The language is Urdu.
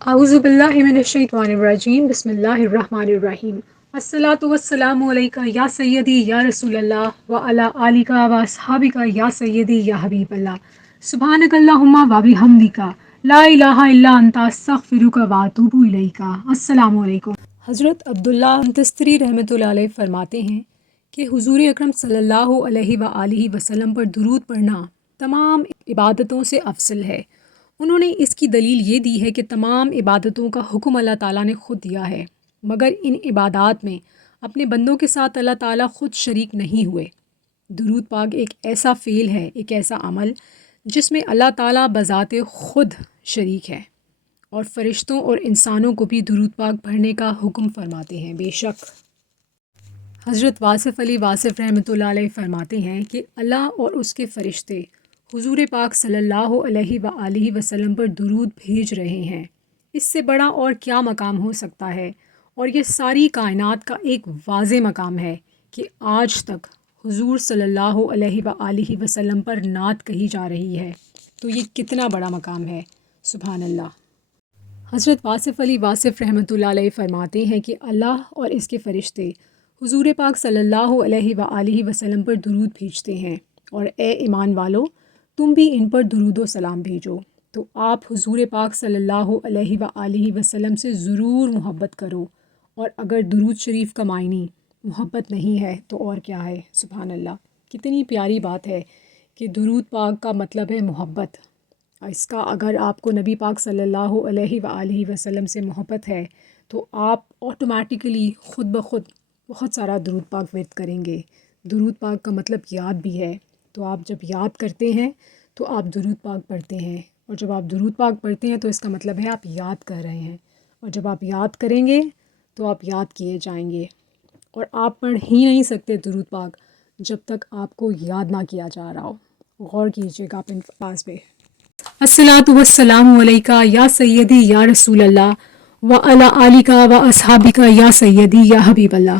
اعوذ باللہ من الشیطان الرجیم، بسم اللہ الرحمن الرحیم۔ الصلاۃ والسلام علیکہ یا سیدی یا رسول اللہ وعلی آلک و اصحابک یا سیدی یا حبیب اللہ۔ سبحانک اللہم و بحمدک لا الہ الا انت استغفرک و اتوب الیک۔ السلام علیکم۔ حضرت عبداللہ تستری رحمۃ اللہ علیہ فرماتے ہیں کہ حضور اکرم صلی اللہ علیہ وآلہ وسلم پر درود پڑھنا تمام عبادتوں سے افضل ہے۔ انہوں نے اس کی دلیل یہ دی ہے کہ تمام عبادتوں کا حکم اللہ تعالیٰ نے خود دیا ہے، مگر ان عبادات میں اپنے بندوں کے ساتھ اللہ تعالیٰ خود شریک نہیں ہوئے۔ درود پاک ایک ایسا فعل ہے، ایک ایسا عمل جس میں اللہ تعالیٰ بذات خود شریک ہے، اور فرشتوں اور انسانوں کو بھی درود پاک پڑھنے کا حکم فرماتے ہیں۔ بے شک حضرت واصف علی واصف رحمۃ اللہ علیہ فرماتے ہیں کہ اللہ اور اس کے فرشتے حضور پاک صلی اللہ علیہ وآلہ وسلم پر درود بھیج رہے ہیں۔ اس سے بڑا اور کیا مقام ہو سکتا ہے؟ اور یہ ساری کائنات کا ایک واضح مقام ہے کہ آج تک حضور صلی اللہ علیہ وآلہ وسلم پر نعت کہی جا رہی ہے، تو یہ کتنا بڑا مقام ہے۔ سبحان اللہ۔ حضرت واصف علی واصف رحمۃ اللہ علیہ فرماتے ہیں کہ اللہ اور اس کے فرشتے حضور پاک صلی اللہ علیہ وآلہ وسلم پر درود بھیجتے ہیں، اور اے ایمان والو، تم بھی ان پر درود و سلام بھیجو۔ تو آپ حضور پاک صلی اللہ علیہ وآلہ وسلم سے ضرور محبت کرو، اور اگر درود شریف کا معنی محبت نہیں ہے تو اور کیا ہے؟ سبحان اللہ۔ کتنی پیاری بات ہے کہ درود پاک کا مطلب ہے محبت۔ اس کا اگر آپ کو نبی پاک صلی اللہ علیہ وآلہ وسلم سے محبت ہے تو آپ آٹومیٹیکلی خود بخود بہت سارا درود پاک ورد کریں گے۔ درود پاک کا مطلب یاد بھی ہے، تو آپ جب یاد کرتے ہیں تو آپ درود پاک پڑھتے ہیں، اور جب آپ درود پاک پڑھتے ہیں تو اس کا مطلب ہے آپ یاد کر رہے ہیں، اور جب آپ یاد کریں گے تو آپ یاد کیے جائیں گے، اور آپ پڑھ ہی نہیں سکتے درود پاک جب تک آپ کو یاد نہ کیا جا رہا ہو۔ غور کیجیے گا آپ ان الفاظ پہ۔ الصلاۃ والسلام علیکہ یا سیدی یا رسول اللہ وعلی آلک و اصحابک یا سیدی یا حبیب اللہ۔